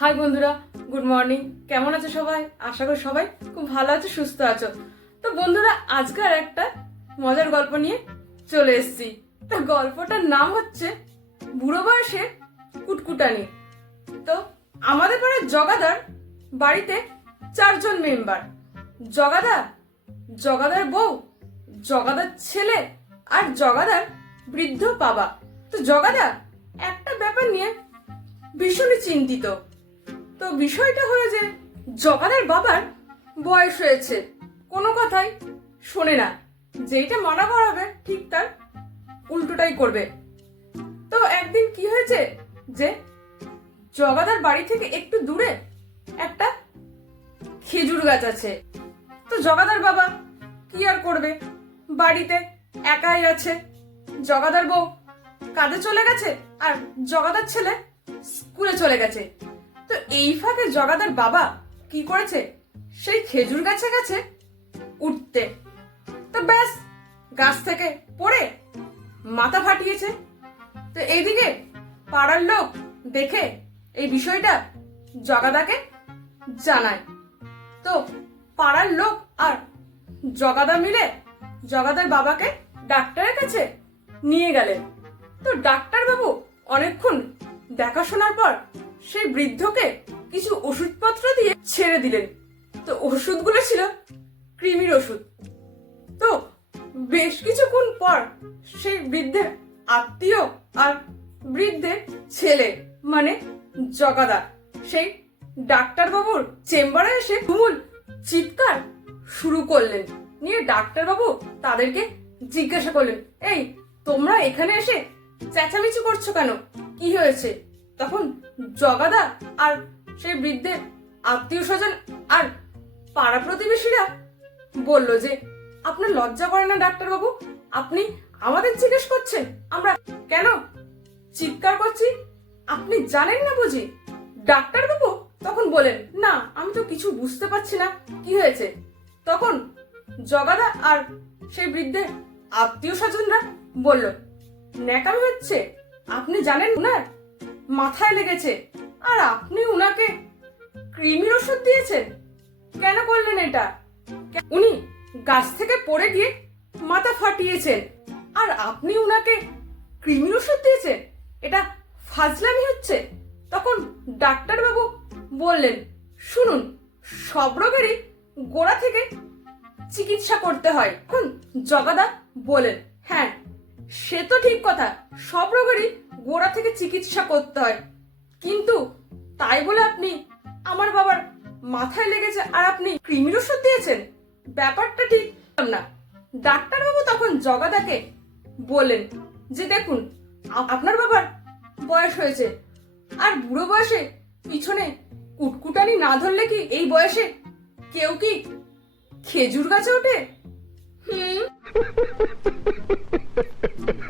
High বন্ধুরা good morning কেমন আছো সবাই? আশা করি সবাই খুব ভালো আছো, সুস্থ আছো। তো বন্ধুরা আজকের একটা মজার গল্প নিয়ে চলে এসেছি। তো গল্পটার নাম হচ্ছে বুড়ো বয়সে কুটকুটানি। তো আমাদের পাড়ার জগাদার বাড়িতে চারজন মেম্বার জগাদার জগাদার বউ, জগাদার ছেলে আর জগাদার বৃদ্ধ বাবা। তো জগাদার একটা ব্যাপার নিয়ে ভীষণই চিন্তিত। তো বিষয়টা হলো যে জগাদার বাবার বয়স হয়েছে। কোনো কথাই শোনে না। যেইটা মানা করাবে, ঠিক তার উল্টোটাই করবে। তো একদিন কি হয়েছে যে জগাদার বাড়ি থেকে একটু দূরে একটা খেজুর গাছ আছে। তো জগাদার বাবা কি আর করবে? বাড়িতে একাই আছে। জগাদার বউ কাজে চলে গেছে আর জগাদার ছেলে স্কুলে চলে গেছে। তো এই ফাঁকে জগাদার বাবা কি করেছে? সেই খেজুর গাছে গেছে উঠতে। তো ব্যাস, গাছ থেকে পড়ে, মাথা ফাটিয়েছে। তো এইদিকে পাড়ার লোক দেখে এই বিষয়টা জগাদাকে জানায়। তো পাড়ার লোক আর জগাদা মিলে জগাদার বাবাকে ডাক্তারের কাছে নিয়ে গেলেন। তো ডাক্তার বাবু অনেকক্ষণ দেখাশোনার পর সেই বৃদ্ধকে কিছু ওষুধপত্র দিয়ে ছেড়ে দিলেন। তো ওষুধগুলো ছিল কৃমির ওষুধ। তো বেশ কিছুক্ষণ পর সেই বৃদ্ধের আত্মীয় আর বৃদ্ধের ছেলে মানে জগাদা সেই ডাক্তারবাবুর চেম্বারে এসে তুমুল চিৎকার শুরু করলেন। নিয়ে ডাক্তারবাবু তাদেরকে জিজ্ঞাসা করলেন, এই, তোমরা এখানে এসে চেঁচামেচি করছ কেন? কি হয়েছে? তখন জগাদা আর সেই বৃদ্ধের আত্মীয় স্বজন আর পাড়া প্রতিবেশীরা বলল যে, আপনার লজ্জা করে না, ডাক্তারবাবু? আপনি আমাদের জিজ্ঞেস করছেন, আমরা কেন? চিৎকার করছি? আপনি জানেন না বুঝি? ডাক্তারবাবু তখন বলেন, না, আমি তো কিছু বুঝতে পারছি না, কি হয়েছে? তখন জগাদা আর সেই বৃদ্ধের আত্মীয় স্বজনরা বলল, ন্যাকামি হচ্ছে, আপনি জানেন উনার মাথায় লেগেছে। আর আপনি উনাকে কৃমির ওষুধ দিয়েছেন? কেন করলেন এটা? উনি গাছ থেকে পড়ে গিয়ে মাথা ফাটিয়েছেন। আর আপনি উনাকে কৃমির ওষুধ দিয়েছেন? এটা ফাজলামি হচ্ছে? তখন ডাক্তারবাবু বললেন, শুনুন, সব রোগেরই গোড়া থেকে চিকিৎসা করতে হয়। এখন জগাদা বলেন সে তো ঠিক কথা। সব রোগেরই গোড়া থেকে চিকিৎসা করতে হয়। কিন্তু তাই বলে আপনি আমার বাবার মাথায় লেগেছে আর আপনি কৃমির ওষুধ দিয়েছেন? ব্যাপারটা ঠিক না। ডাক্তারবাবু তখন জগাদাকে বলেন যে, দেখুন আপনার বাবার বয়স হয়েছে। আর বুড়ো বয়সে পিছনে কুটকুটানি না ধরলে কি এই বয়সে কেউ কি খেজুর গাছে ওঠে? হুম।